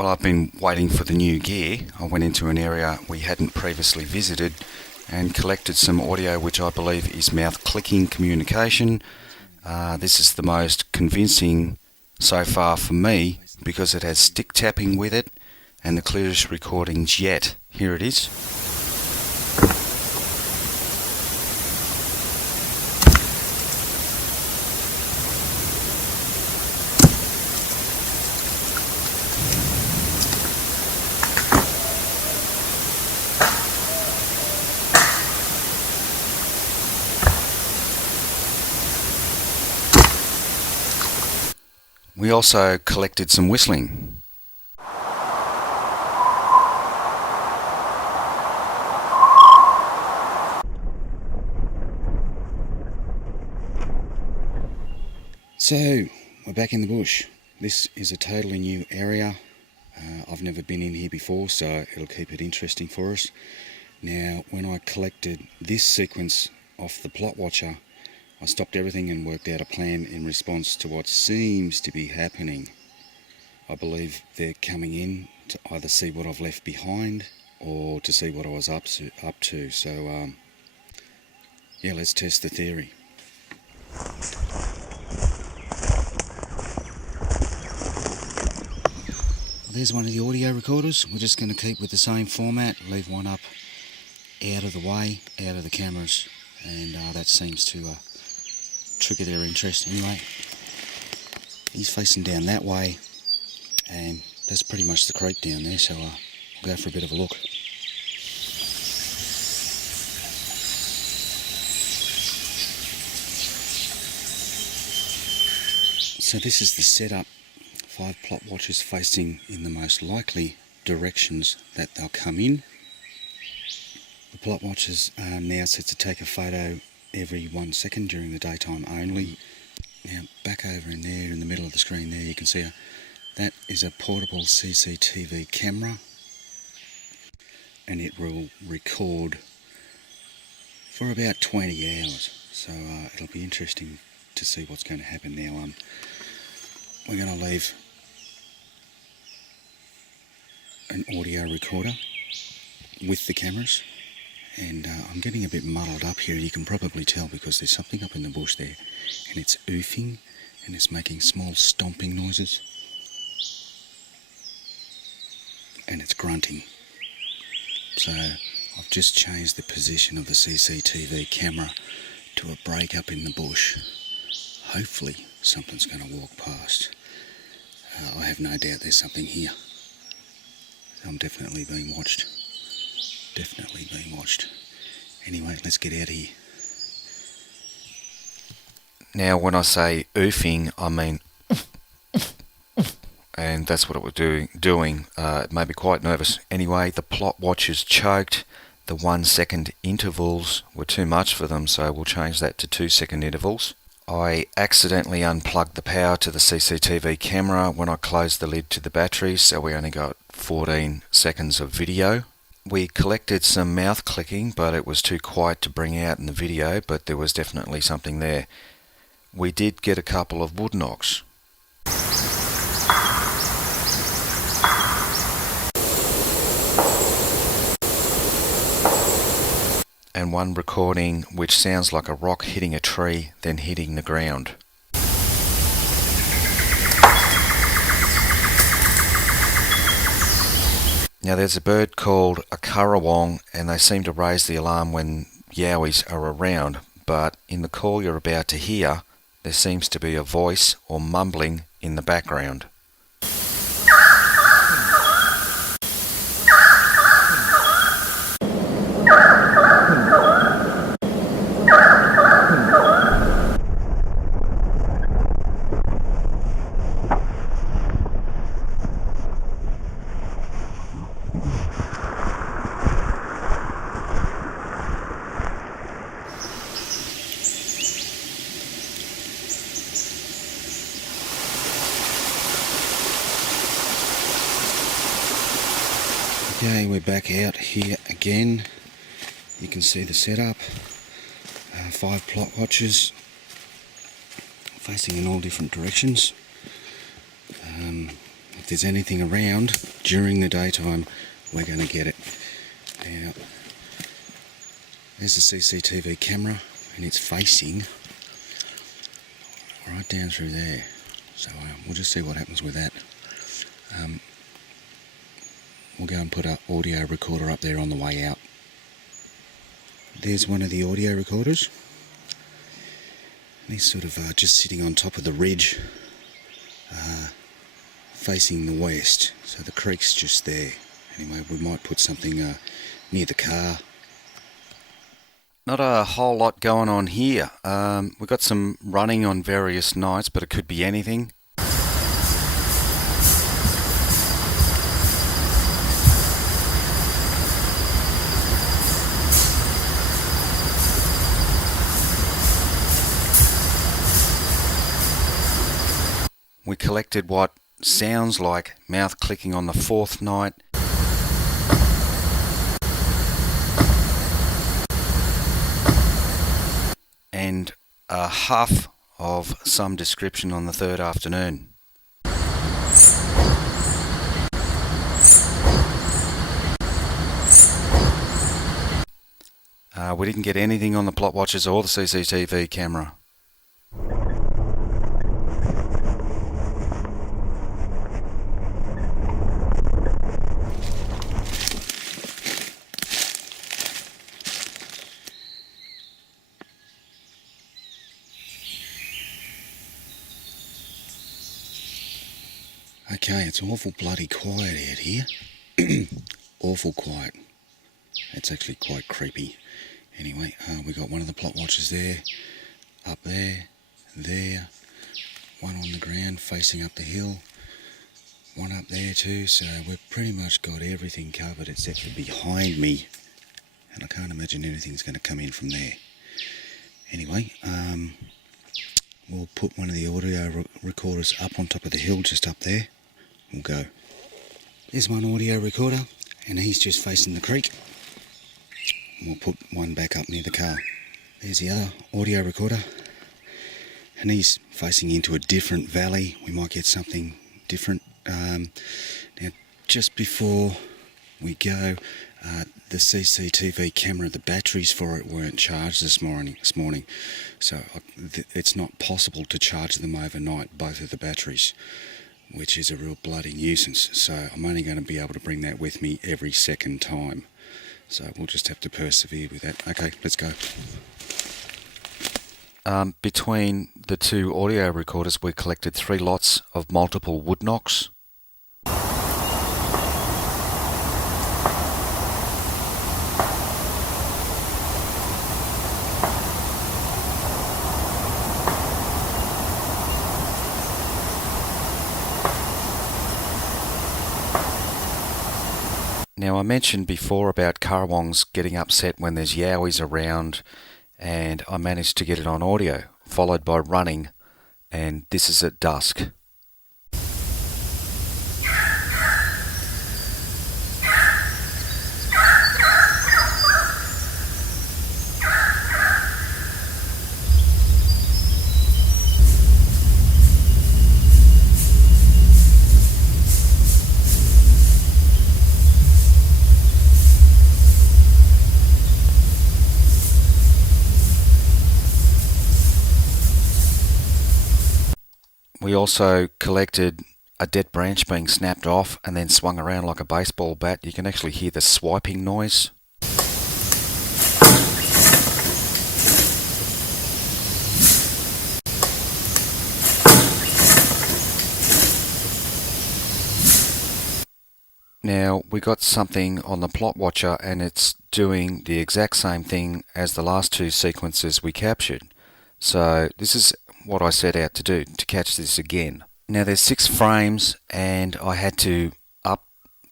While I've been waiting for the new gear, I went into an area we hadn't previously visited and collected some audio which I believe is mouth clicking communication. This is the most convincing so far for me because it has stick tapping with it and the clearest recordings yet. Here it is. We also collected some whistling. So, we're back in the bush. This is a totally new area. I've never been in here before, so it'll keep it interesting for us. Now, when I collected this sequence off the plot watcher, I stopped everything and worked out a plan in response to what seems to be happening. I believe they're coming in to either see what I've left behind or to see what I was up to. So, yeah, let's test the theory. There's one of the audio recorders. We're just going to keep with the same format, leave one up out of the way, out of the cameras, and that seems to trigger their interest. Anyway, he's facing down that way, and that's pretty much the creek down there, so we'll go for a bit of a look. So this is the setup. 5 plot watchers facing in the most likely directions that they'll come in. The plot watchers are now set to take a photo every 1 second during the daytime only. Now back over in there in the middle of the screen there you can see that is a portable CCTV camera, and it will record for about 20 hours, so it'll be interesting to see what's going to happen now. We're going to leave an audio recorder with the cameras, and I'm getting a bit muddled up here. You can probably tell because there's something up in the bush there, and it's oofing and it's making small stomping noises, and it's grunting. So I've just changed the position of the CCTV camera to a break up in the bush. Hopefully something's going to walk past. I have no doubt there's something here. I'm definitely being watched. Definitely being watched. Anyway, let's get out of here. Now, when I say oofing, I mean and that's what it was doing. It made me quite nervous. Anyway, the plot watchers choked. The 1 second intervals were too much for them, so we'll change that to 2 second intervals. I accidentally unplugged the power to the CCTV camera when I closed the lid to the battery, so we only got 14 seconds of video. We collected some mouth clicking, but it was too quiet to bring out in the video, but there was definitely something there. We did get a couple of wood knocks. And one recording which sounds like a rock hitting a tree, then hitting the ground. Now there's a bird called a currawong, and they seem to raise the alarm when yowies are around, but in the call you're about to hear, there seems to be a voice or mumbling in the background. Okay, we're back out here again. You can see the setup. 5 plot watchers facing in all different directions. if there's anything around during the daytime, we're going to get it. Now, there's the CCTV camera, and it's facing right down through there. So we'll just see what happens with that. We'll go and put an audio recorder up there on the way out. There's one of the audio recorders. And he's sort of just sitting on top of the ridge, facing the west. So the creek's just there. Anyway, we might put something near the car. Not a whole lot going on here. We've got some running on various nights, but it could be anything. We collected what sounds like mouth clicking on the 4th night. And a huff of some description on the 3rd afternoon. We didn't get anything on the plot watchers or the CCTV camera. Okay, it's awful bloody quiet out here. Awful quiet. It's actually quite creepy. Anyway, we got one of the plot watchers there, up there, one on the ground facing up the hill, one up there too, so we've pretty much got everything covered except for behind me, and I can't imagine anything's going to come in from there. Anyway, we'll put one of the audio recorders up on top of the hill just up there. We'll go. There's one audio recorder, and he's just facing the creek. We'll put one back up near the car. There's the other audio recorder, and he's facing into a different valley. We might get something different. Now, just before we go, the CCTV camera, the batteries for it weren't charged this morning, so it's not possible to charge them overnight, both of the batteries, which is a real bloody nuisance. So I'm only going to be able to bring that with me every second time. So we'll just have to persevere with that. Okay, let's go. Between the two audio recorders, we collected 3 lots of multiple wood knocks. Now, I mentioned before about currawongs getting upset when there's yowies around, and I managed to get it on audio, followed by running, and this is at dusk. We also collected a dead branch being snapped off and then swung around like a baseball bat. You can actually hear the swiping noise. Now, we got something on the plot watcher, and it's doing the exact same thing as the last 2 sequences we captured. So this is what I set out to do, to catch this again. Now, there's 6 frames, and I had to up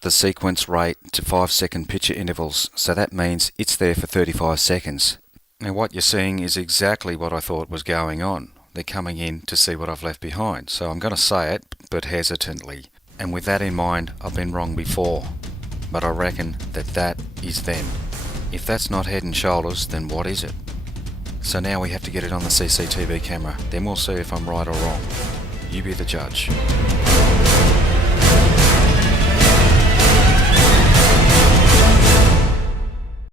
the sequence rate to 5-second picture intervals, so that means it's there for 35 seconds. Now, what you're seeing is exactly what I thought was going on. They're coming in to see what I've left behind, so I'm going to say it, but hesitantly. And with that in mind, I've been wrong before, but I reckon that that is them. If that's not Head and Shoulders, then what is it? So now we have to get it on the CCTV camera, then we'll see if I'm right or wrong. You be the judge.